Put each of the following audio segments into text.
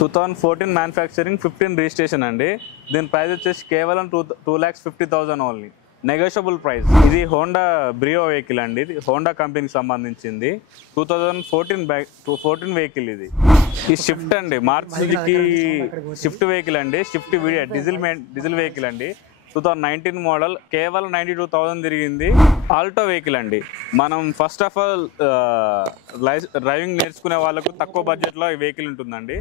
2014 manufacturing 15 registration అండి. దీని price వచ్చేసి కేవలం 2,50,000 ఓన్లీ. Negotiable price. ఇది హోండా బ్రియో వెహికల్ అండి. ఇది హోండా కంపెనీకి సంబంధించింది. 2014 వెహికల్ ఇది. ఈ షిఫ్ట్ అండి, మారుతి సుజుకి షిఫ్ట్ వెహికల్ అండి. షిఫ్ట్ డీజిల్ వెహికల్ అండి. 2019 మోడల్, కేవలం 92,000 తిరిగింది. ఆల్టో వెహికల్ అండి. మనం ఫస్ట్ ఆఫ్ ఆల్ డ్రైవింగ్ నేర్చుకునే వాళ్ళకు తక్కువ బడ్జెట్లో ఈ వెహికల్ ఉంటుందండి.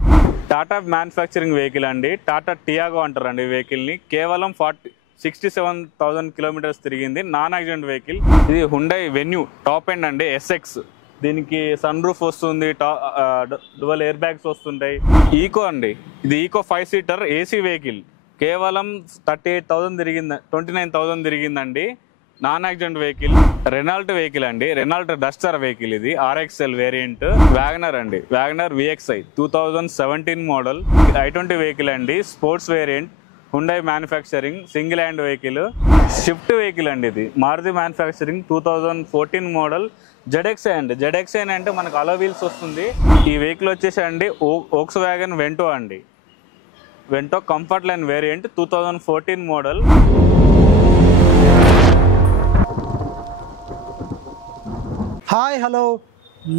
టాటా మ్యానుఫ్యాక్చరింగ్ వెహికల్ అండి. టాటా టియాగో అంటారండి ఈ వెహికల్ని. కేవలం 67,000 కిలోమీటర్స్ తిరిగింది. Non accident vehicle. ఇది హుండై వెన్యూ టాప్ ఎండ్ అండి, ఎస్ఎక్స్. దీనికి సన్ రూఫ్ వస్తుంది, డ్యువల్ ఎయిర్ బ్యాగ్స్ వస్తుంటాయి. ఈకో అండి, ఇది ఈకో 5 సీటర్ ఏసీ వెహికల్. కేవలం 38,000 తిరిగింది, 29,000 తిరిగిందండి. Non accident vehicle. Renault vehicle అండి, రెనాల్ట్ డస్టర్ వెహికల్. ఇది RXL వేరియంట్. వ్యాగనర్ అండి, WagonR VXI 2017 model. i20 vehicle అండి, sports variant. Hyundai manufacturing, single hand vehicle. Swift vehicle అండి. ఇది మారుతి మ్యానుఫ్యాక్చరింగ్ 2014 మోడల్. ZXi అండి. ZXi అంటే మనకు అలో వీల్స్ వస్తుంది. ఈ వెహికల్ వచ్చేసి అండి వోక్స్ వ్యాగన్ వెంటో అండి. Vento comfort line variant 2014 model. Hi, hello,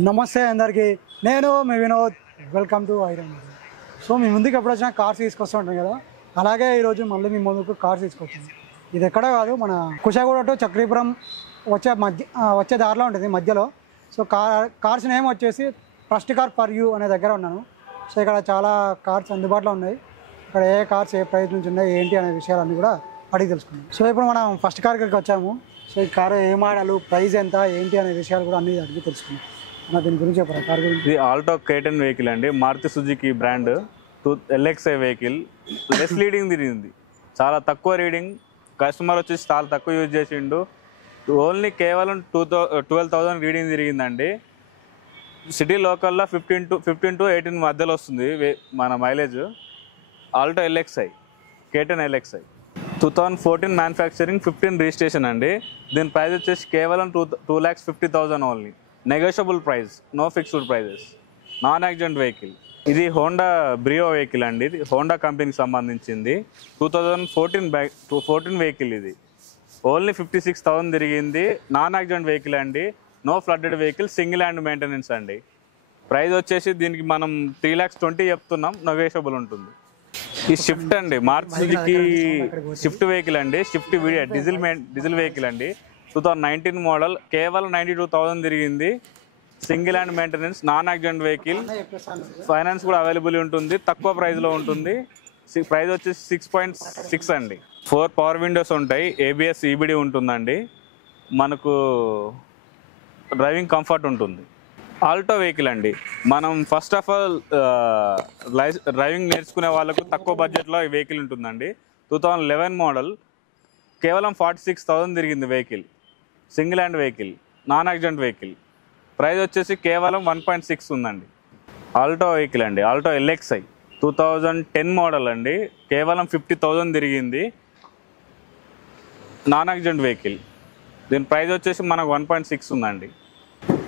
నమస్తే అందరికీ. నేను మీ Vinod. Welcome to iron. So మీ ముందుకు ఎప్పుడు వచ్చినా కార్స్ తీసుకొస్తుంటాం కదా, అలాగే ఈరోజు మళ్ళీ మీ ముందుకు కార్స్ తీసుకొచ్చింది. ఇది ఎక్కడ కాదు, మన కుషాగూడ టు చక్రీపురం వచ్చే దారిలో ఉంటుంది మధ్యలో. సో కార్స్ నేమ్ వచ్చేసి ఫస్ట్ కార్ ఫర్ యూ అనే దగ్గర ఉన్నాను. సో ఇక్కడ చాలా కార్స్ అందుబాటులో ఉన్నాయి. ఇక్కడ ఏ కార్స్ ఏ ప్రైస్ నుంచి ఉన్నాయి ఏంటి అనే విషయాలన్నీ కూడా అడిగి తెలుసుకున్నాం. సో ఇప్పుడు మనం ఫస్ట్ కార్ దగ్గరికి వచ్చాము. సో ఈ కార్ ఏ మోడల్, ప్రైస్ ఎంత, ఏంటి అనే విషయాలు కూడా అన్ని అడిగి తెలుసుకున్నాం. నా దీని గురించి చెప్పరా కార్ గురించి? ఇది ఆల్టో K10 వెహికల్ అండి, Maruti Suzuki brand. LXi vehicle. Less reading తిరిగింది, చాలా తక్కువ రీడింగ్. కస్టమర్ వచ్చేసి చాలా తక్కువ యూజ్ చేసిండు. ఓన్లీ కేవలం 12,000 రీడింగ్ తిరిగిందండి. సిటీ లోకల్లో 15 to 18 మధ్యలో వస్తుంది మన mileage. Alto LXi, K10 LXi 2014 manufacturing 15 registration అండి. దీని ప్రైస్ వచ్చేసి కేవలం 2,50,000 only. Negotiable price, no fixed prices. Non accident vehicle. ఇది హోండా బ్రియో వెహికల్ అండి. ఇది హోండా కంపెనీకి సంబంధించింది. 2014 వెహికల్ ఇది. ఓన్లీ 56,000 తిరిగింది. నాన్ యాక్సిడెంట్ వెహికల్ అండి. No flooded vehicle, single hand maintenance అండి. ప్రైస్ వచ్చేసి దీనికి మనం 3,20,000 చెప్తున్నాం, నెగోషియబుల్ ఉంటుంది. ఈ షిఫ్ట్ అండి, మారుతి సుజుకి షిఫ్ట్ వెహికల్ అండి. షిఫ్ట్ డీజిల్ వెహికల్ అండి. 2019 మోడల్, కేవలం 92,000 తిరిగింది. Single hand maintenance, non accident vehicle. Finance కూడా అవైలబుల్ ఉంటుంది, తక్కువ ప్రైస్లో ఉంటుంది. ప్రైస్ వచ్చేసి 6.6 అండి. 4 పవర్ విండోస్ ఉంటాయి, ABS EBD ఉంటుందండి. మనకు డ్రైవింగ్ కంఫర్ట్ ఉంటుంది. ఆల్టో వెహికల్ అండి. మనం ఫస్ట్ ఆఫ్ ఆల్ డ్రైవింగ్ నేర్చుకునే వాళ్ళకు తక్కువ బడ్జెట్లో ఈ వెహికల్ ఉంటుందండి. 2011 మోడల్, కేవలం 46,000 తిరిగింది vehicle. Single hand vehicle, non accident vehicle. Price వచ్చేసి కేవలం 1.6 ఉందండి. ఆల్టో వెహికల్ అండి, ఆల్టో LXi 2010 మోడల్ అండి. కేవలం 50,000 తిరిగింది. Non accident vehicle. దీని ప్రైస్ వచ్చేసి మనకు 1.6 ఉందండి.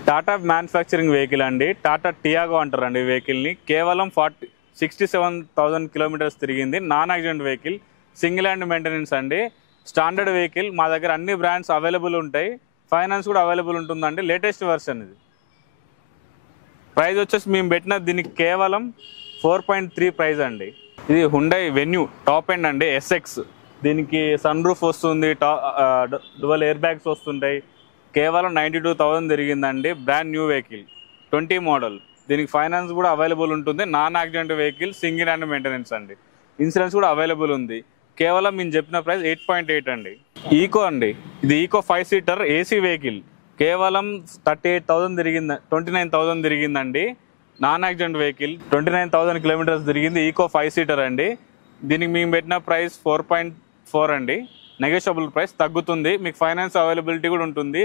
టాటా మ్యానుఫ్యాక్చరింగ్ వెహికల్ అండి. టాటా టియాగో అంటారండి ఈ వెహికల్ని. కేవలం 67,000 కిలోమీటర్స్ తిరిగింది. Non accident vehicle, single hand maintenance అండి. Standard vehicle. మా దగ్గర అన్ని బ్రాండ్స్ అవైలబుల్ ఉంటాయి, ఫైనాన్స్ కూడా అవైలబుల్ ఉంటుందండి. లేటెస్ట్ వెర్షన్ ఇది. ప్రైస్ వచ్చేసి మేము పెట్టిన దీనికి కేవలం 4.3 ప్రైస్ అండి. ఇది హుండై వెన్యూ టాప్ ఎండ్ అండి, SX. దీనికి సన్ రూఫ్ వస్తుంది, డ్యువల్ ఎయిర్ బ్యాగ్స్ వస్తుంటాయి. కేవలం 92,000 తిరిగిందండి. Brand new vehicle, 20 model. దీనికి ఫైనాన్స్ కూడా అవైలబుల్ ఉంటుంది. Non accident vehicle, single hand maintenance అండి. ఇన్సూరెన్స్ కూడా అవైలబుల్ ఉంది. కేవలం మేము చెప్పిన ప్రైస్ 8.8 అండి. ఈకో అండి, ఇది ఈకో 5 సీటర్ ఏసీ వెహికల్. కేవలం 38,000 తిరిగింది, 29,000 తిరిగిందండి. Non accident vehicle. 29,000 కిలోమీటర్స్ తిరిగింది. ఈకో 5 సీటర్ అండి. దీనికి మేము పెట్టిన ప్రైస్ 4.4 అండి. నెగోషియబుల్ ప్రైస్, తగ్గుతుంది. మీకు ఫైనాన్స్ అవైలబిలిటీ కూడా ఉంటుంది,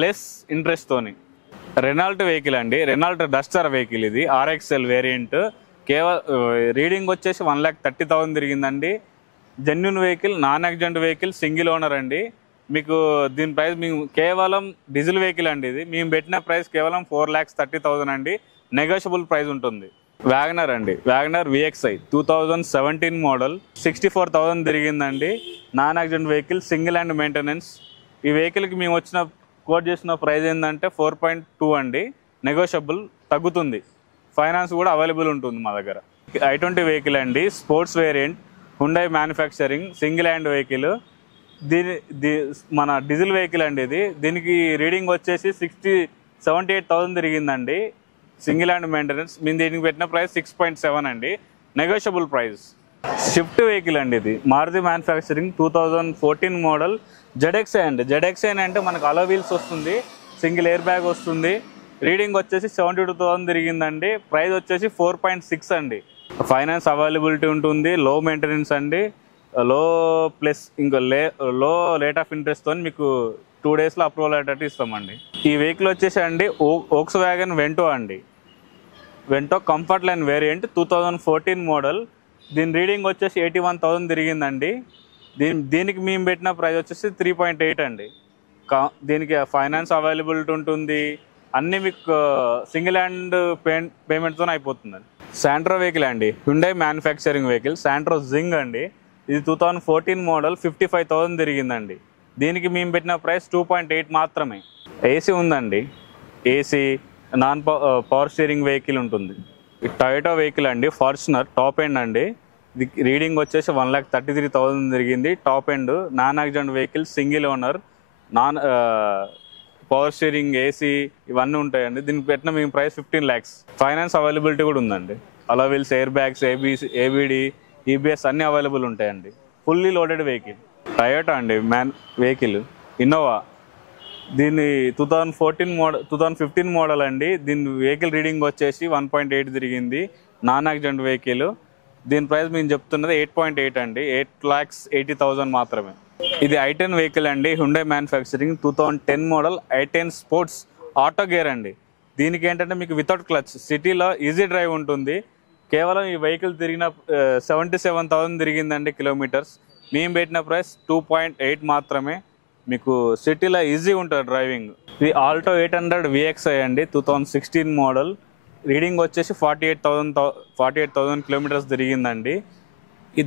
లెస్ ఇంట్రెస్ట్తోని. రెనాల్ట్ వెహికల్ అండి, రెనాల్ట్ డస్టర్ వెహికల్. ఇది RXL వేరియంట్. కేవలం రీడింగ్ వచ్చేసి 1,30,000 తిరిగిందండి. Genuine vehicle, non accident vehicle, single owner అండి. మీకు దీని ప్రైస్ మేము కేవలం డీజిల్ వెహికల్ అండి. ఇది మేము పెట్టిన ప్రైస్ కేవలం 4,30,000 అండి. నెగోషియబుల్ ప్రైస్ ఉంటుంది. వ్యాగనర్ అండి, వ్యాగనర్ VXI 2017 మోడల్, 64,000 తిరిగిందండి. Non accident vehicle, single hand maintenance. ఈ వెహికల్కి మేము కోట్ చేసిన ప్రైస్ ఏంటంటే 4.2 అండి. నెగోషియబుల్, తగ్గుతుంది. ఫైనాన్స్ కూడా అవైలబుల్ ఉంటుంది మా దగ్గర. i20 వెహికల్ అండి, sports variant, Hyundai manufacturing, single hand vehicle. మన డీజిల్ వెహికల్ అండి ఇది. దీనికి రీడింగ్ వచ్చేసి 78,000 తిరిగిందండి. Single hand maintenance. మేము దీనికి పెట్టిన ప్రైస్ 6.7 అండి. Negotiable price. షిఫ్ట్ వెహికల్ అండి ఇది, మారుతి మ్యానుఫ్యాక్చరింగ్, 2014 మోడల్, ZXi అండి. ZXi అంటే మనకు అలో వీల్స్ వస్తుంది, సింగిల్ ఎయిర్ బ్యాగ్ వస్తుంది. రీడింగ్ వచ్చేసి 72,000 తిరిగిందండి. ప్రైస్ వచ్చేసి 4.6 అండి. ఫైనాన్స్ అవైలబిలిటీ ఉంటుంది, లో మెయింటెనెన్స్ అండి, లో ప్లస్ ఇంకా లో రేట్ ఆఫ్ ఇంట్రెస్ట్తో మీకు 2 డేస్లో అప్రూవల్ అయ్యేటట్టు ఇస్తామండి. ఈ వెహికల్ వచ్చేసి అండి వోక్స్ వ్యాగన్ వెంటో అండి. Vento comfort line variant, 2014 model. దీని రీడింగ్ వచ్చేసి 81,000 తిరిగిందండి. దీనికి మేము పెట్టిన ప్రైస్ వచ్చేసి 3.8 అండి. దీనికి ఫైనాన్స్ అవైలబిలిటీ ఉంటుంది, అన్నీ మీకు సింగిల్ హ్యాండ్ పేమెంట్తో అయిపోతుందండి. శాంట్రో వెహికల్ అండి, హ్యుండై మ్యానుఫ్యాక్చరింగ్ వెహికల్, శాంట్రో జింగ్ అండి. ఇది 2014 మోడల్, 55,000 తిరిగిందండి. దీనికి మేము పెట్టిన ప్రైస్ 2.8 మాత్రమే. ఏసీ ఉందండి, AC, non power steering vehicle ఉంటుంది. టొయోటా వెహికల్ అండి, ఫార్చునర్, టాప్ ఎండ్ అండి. ఇది రీడింగ్ వచ్చేసి 1,33,000 తిరిగింది. Top end, non accident vehicle, single owner, power steering, AC ఇవన్నీ ఉంటాయండి. దీనికి పెట్టిన మేము ప్రైస్ 15 lakhs. ఫైనాన్స్ అవైలబిలిటీ కూడా ఉందండి. అలా wheels, air bags, ABD, EBS అన్నీ అవైలబుల్ ఉంటాయండి. Fully loaded vehicle. టయోటా అండి వెహికల్, ఇన్నోవా. దీన్ని 2015 మోడల్ అండి. దీని వెహికల్ రీడింగ్ వచ్చేసి 1.8 తిరిగింది. Non accident vehicle. దీని ప్రైస్ మేము చెప్తున్నది 8.8 అండి. 8,80,000 మాత్రమే. ఇది i10 వెహికల్ అండి, Hyundai manufacturing, 2010 model, i10 sports, auto gear అండి. దీనికి ఏంటంటే మీకు వితౌట్ క్లచ్, సిటీలో ఈజీ డ్రైవ్ ఉంటుంది. కేవలం ఈ వెహికల్ తిరిగిన 77,000 తిరిగిందండి కిలోమీటర్స్. మేము పెట్టిన ప్రైస్ 2.8 మాత్రమే. మీకు సిటీలో ఈజీ ఉంటుంది డ్రైవింగ్. ఇది ఆల్టో 800 VXi అండి, 2016 మోడల్. రీడింగ్ వచ్చేసి 48,000 కిలోమీటర్స్ తిరిగిందండి.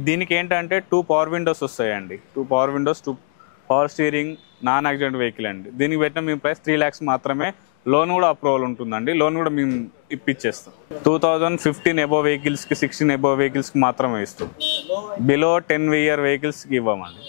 దీనికి ఏంటంటే 2 పవర్ విండోస్ వస్తాయండి. 2 power Windows, 2 power steering, non accident vehicle అండి. దీనికి పెట్టిన మేము ప్రైస్ 3 lakhs మాత్రమే. లోన్ కూడా అప్రూవల్ ఉంటుందండి. లోన్ కూడా మేము ఇప్పించేస్తాం. 2015 అబోవ్ వెహికల్స్కి, 16 అబోవ్ వెహికల్స్కి మాత్రమే ఇస్తాం. Below 10 year వెహికల్స్కి ఇవ్వమండి.